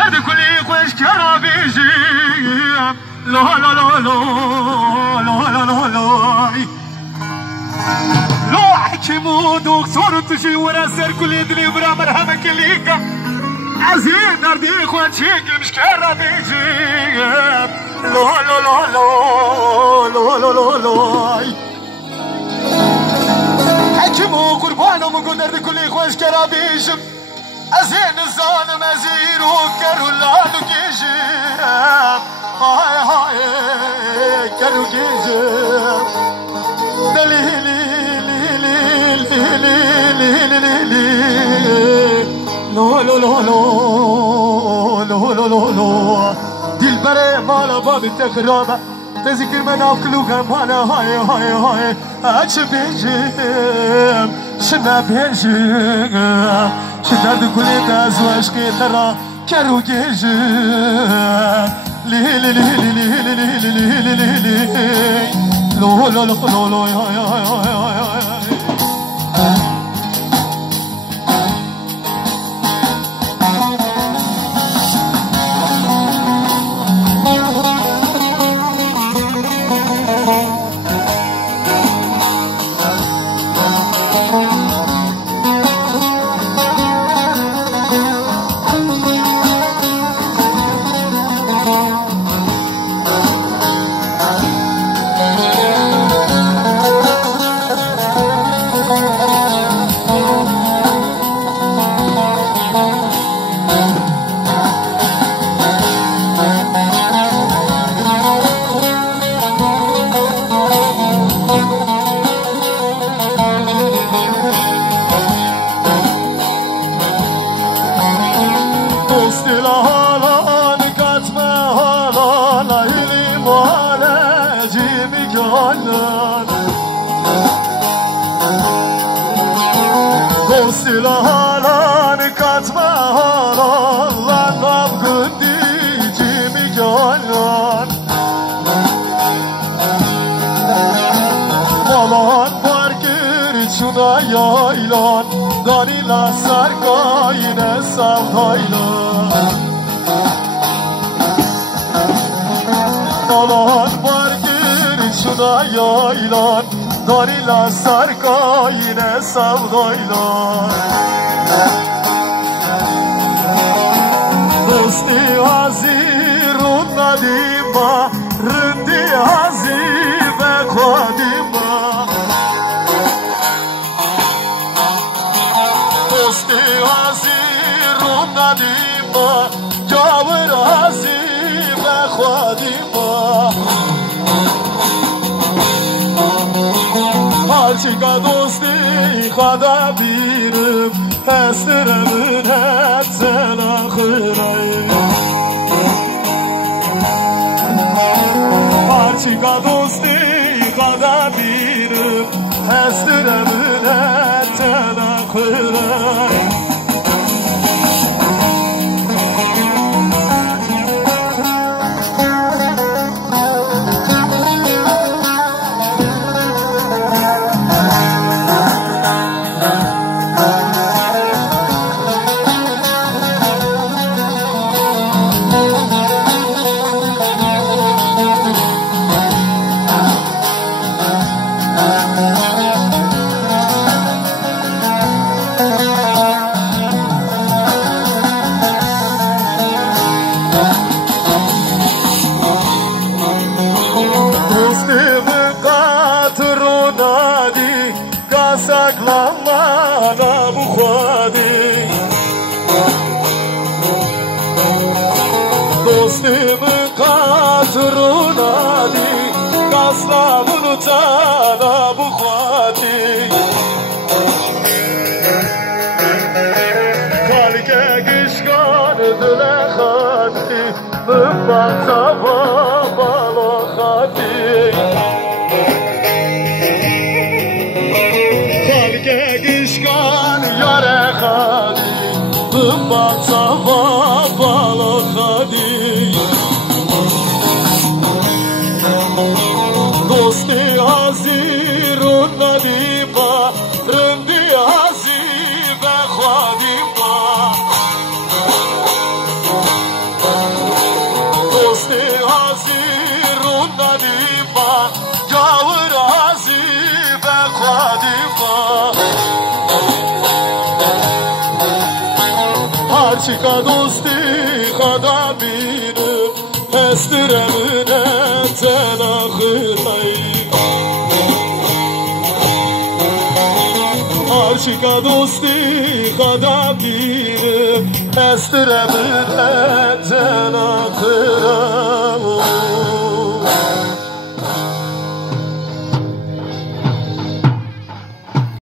درد کلی خوش کرا بیجیم لا لا لا لا لا لا لا لا لو حكيم ودكتور تجي ورا سر كل دني برا مرهمك ليك عزيز دردي خواتيك مش كرا بيجيب لا لا لا لا لا لا لا حكيم وقربان ومقول درد كل خوش كرا بيجيب عزيز الظالم عزير وكرو لا لكيجيب هاي هاي كرو كيجيب دليلي لا لا لا لا لا لا لا دلبر مالا باب تخرابه تذكر من أكلوها مالا هاي هاي هاي أش بيجيم شنا بيجيم شداد كل تزوج كترا كرو جيجيم لي لي لي لي لي لي لي لي لي لي لا لا لا لا لا هاي هاي هاي هاي yaylan Dalila sarkayne savdaylan Dalan var gir şuna yaylan Dalila sarkayne savdaylan Dosti hazirun nadima Rındi hazibe kadima nadima Cavır hazibe khadima Harçika dosti khada birim Hesteremin hep sen akhirayım Harçika dosti khada birim Hesteremin hep sen akhirayım هرچی که دوستی خدا بینه پسترمونه تلاخی هرچی که دوستی خدا بینه پسترمونه تلاخی